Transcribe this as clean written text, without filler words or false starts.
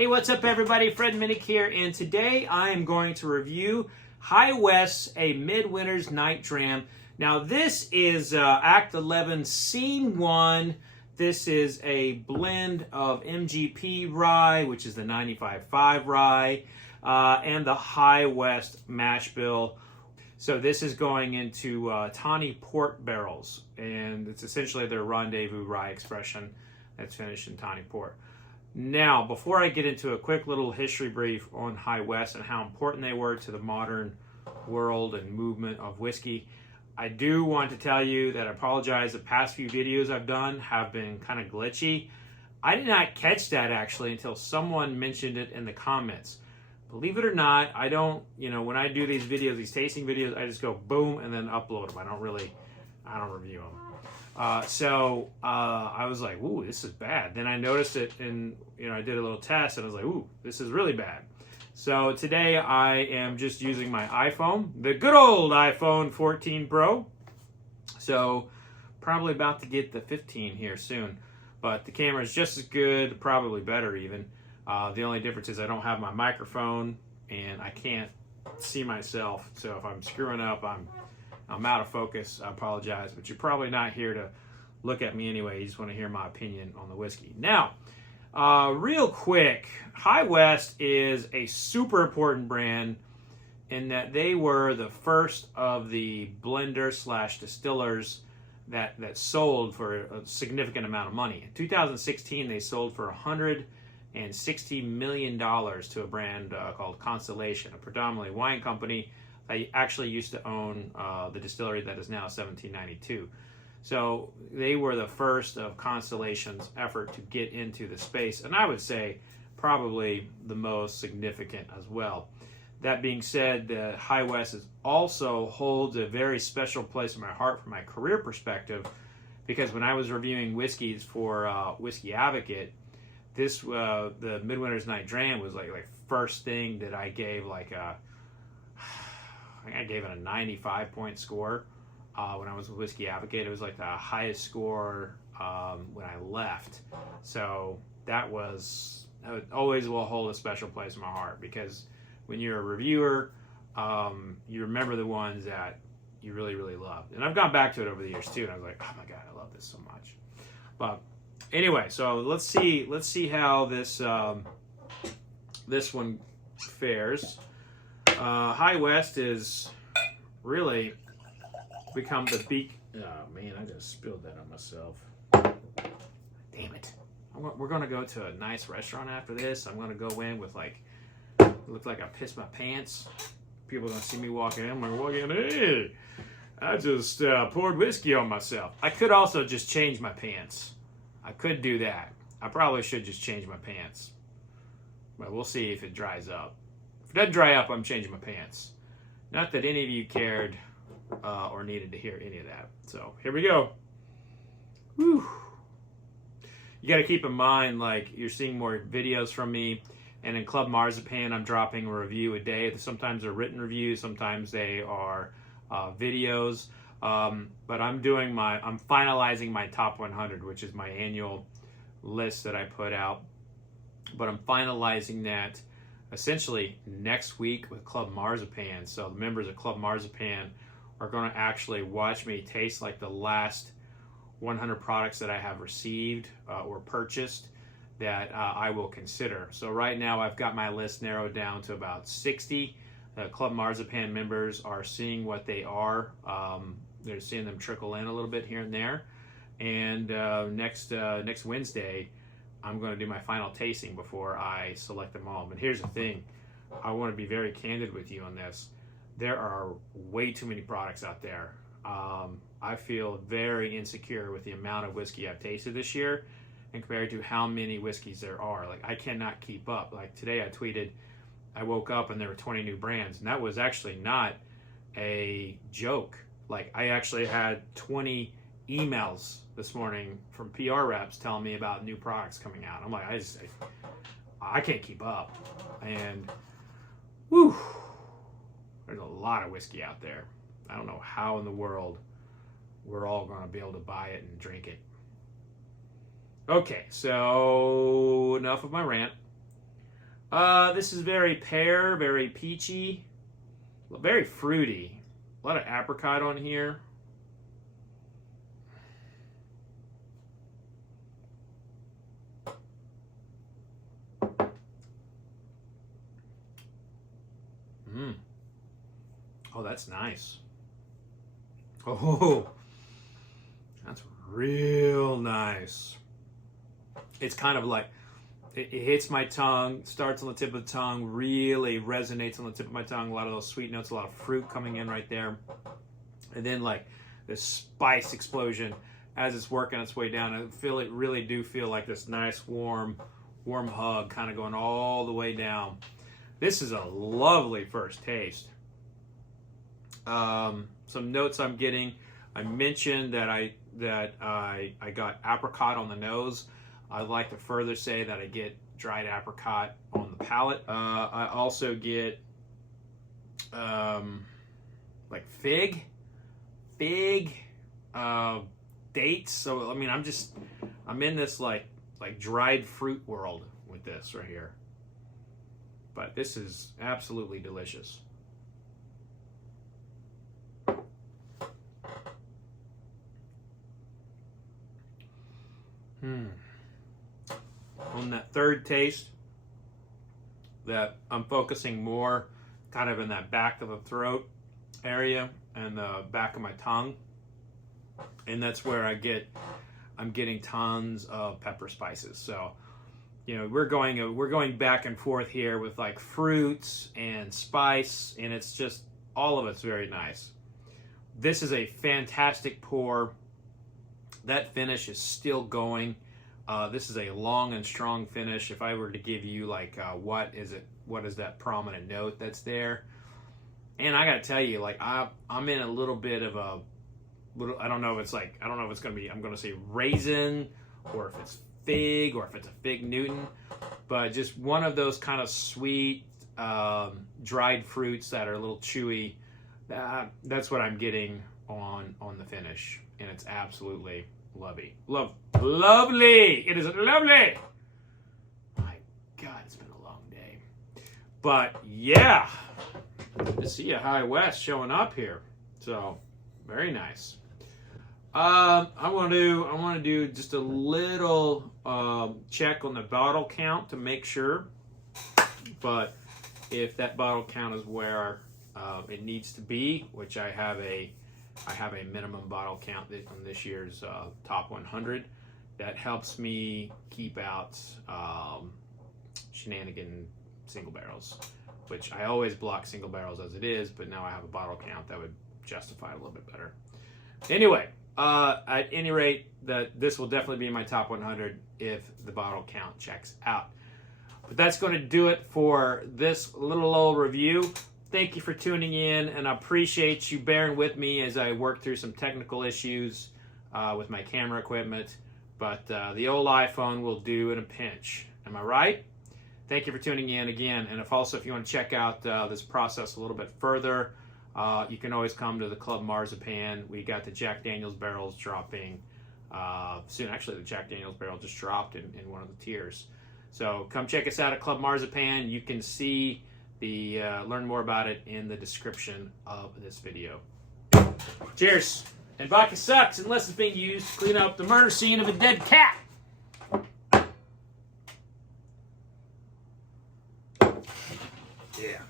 Hey, what's up everybody? Fred Minnick here, and today I am going to review High West's A Midwinter's Night Dram. Now this is Act 11, Scene 1. This is a blend of MGP rye, which is the 95.5 rye, and the High West mash bill. So this is going into tawny port barrels, and it's essentially their rendezvous rye expression that's finished in tawny port. Now, before I get into a quick little history brief on High West and how important they were to the modern world and movement of whiskey, I do want to tell you that I apologize. The past few videos I've done have been kind of glitchy. I did not catch that actually until someone mentioned it in the comments. Believe it or not, I don't, when I do these videos, these tasting videos, I just go boom and then upload them. I don't review them. I was like, ooh, this is bad. Then I noticed it and, I did a little test and I was like, ooh, this is really bad. So today I am just using my iPhone, the good old iPhone 14 Pro. So probably about to get the 15 here soon, but the camera is just as good, probably better even. The only difference is I don't have my microphone and I can't see myself. So if I'm screwing up, I'm out of focus. I apologize, but you're probably not here to look at me anyway. You just want to hear my opinion on the whiskey. Now, real quick, High West is a super important brand in that they were the first of the blender / distillers that sold for a significant amount of money. In 2016, they sold for $160 million to a brand called Constellation, a predominantly wine company. I actually used to own the distillery that is now 1792. So they were the first of Constellation's effort to get into the space, and I would say probably the most significant as well. That being said, the High West also holds a very special place in my heart from my career perspective, because when I was reviewing whiskeys for Whiskey Advocate, the Midwinter's Night Dram was like first thing that I gave I gave it a 95-point score when I was with Whiskey Advocate. It was like the highest score when I left. So that always will hold a special place in my heart, because when you're a reviewer, you remember the ones that you really, really loved. And I've gone back to it over the years too, and I was like, oh my God, I love this so much. But anyway, so let's see how this one fares. High West is really become the beak. Oh man, I just spilled that on myself. Damn it. We're going to go to a nice restaurant after this. I'm going to go in with look like I pissed my pants. People are going to see me walking in. I'm like, walking in, hey, I just poured whiskey on myself. I could also just change my pants. I could do that. I probably should just change my pants. But we'll see if it dries up. If it doesn't dry up, I'm changing my pants. Not that any of you cared or needed to hear any of that. So here we go. Whew. You got to keep in mind, you're seeing more videos from me, and in Club Marzipan, I'm dropping a review a day. Sometimes they're written reviews, sometimes they are videos. But I'm finalizing my top 100, which is my annual list that I put out. But I'm finalizing that essentially next week with Club Marzipan. So the members of Club Marzipan are going to actually watch me taste the last 100 products that I have received or purchased that I will consider. So right now I've got my list narrowed down to about 60. Club Marzipan members are seeing what they are. They're seeing them trickle in a little bit here and there. And next Wednesday, I'm going to do my final tasting before I select them all. But here's the thing. I want to be very candid with you on this. There are way too many products out there. I feel very insecure with the amount of whiskey I've tasted this year and compared to how many whiskeys there are. I cannot keep up. Today I tweeted, I woke up and there were 20 new brands. And that was actually not a joke. I actually had 20 emails this morning from PR reps telling me about new products coming out. I'm like, I can't keep up. And whew, there's a lot of whiskey out there. I don't know how in the world we're all going to be able to buy it and drink it. Okay, so enough of my rant. This is very pear, very peachy, very fruity. A lot of apricot on here. Oh, that's nice. Oh, that's real nice. It's kind of like, it hits my tongue, starts on the tip of the tongue, really resonates on the tip of my tongue. A lot of those sweet notes, a lot of fruit coming in right there. And then like this spice explosion as it's working its way down. I really do feel like this nice warm hug kind of going all the way down. This is a lovely first taste. Some notes I'm getting. I mentioned that I got apricot on the nose. I'd like to further say that I get dried apricot on the palate. I also get like fig, dates. So I mean, I'm in this like dried fruit world with this right here. But this is absolutely delicious. On that third taste, that I'm focusing more kind of in that back of the throat area and the back of my tongue, and that's where I'm getting tons of pepper spices. So, you know, we're going back and forth here with like fruits and spice, and it's just all of it's very nice. This is a fantastic pour. That finish is still going. This is a long and strong finish. If I were to give you like what is that prominent note that's there, and I gotta tell you, like I'm in a little bit of a little, I don't know if it's gonna be, I'm gonna say raisin, or if it's fig, or if it's a fig Newton, but just one of those kind of sweet dried fruits that are a little chewy. That's what I'm getting on the finish, and it's absolutely lovely. Lovely. It is lovely. My God, it's been a long day. But yeah, good to see a High West showing up here. So very nice. I want to do just a little check on the bottle count to make sure. But if that bottle count is where it needs to be, which I have a minimum bottle count on this year's top 100. That helps me keep out shenanigan single barrels, which I always block single barrels as it is, but now I have a bottle count that would justify it a little bit better. Anyway, at any rate, that this will definitely be in my top 100 if the bottle count checks out. But that's going to do it for this little old review. Thank you for tuning in, and I appreciate you bearing with me as I work through some technical issues with my camera equipment. But the old iPhone will do in a pinch. Am I right? Thank you for tuning in again. And if you want to check out this process a little bit further, you can always come to the Club Marzipan. We got the Jack Daniel's barrels dropping soon. Actually, the Jack Daniel's barrel just dropped in one of the tiers. So come check us out at Club Marzipan. You can see learn more about it in the description of this video. Cheers. And vodka sucks unless it's being used to clean up the murder scene of a dead cat. Yeah.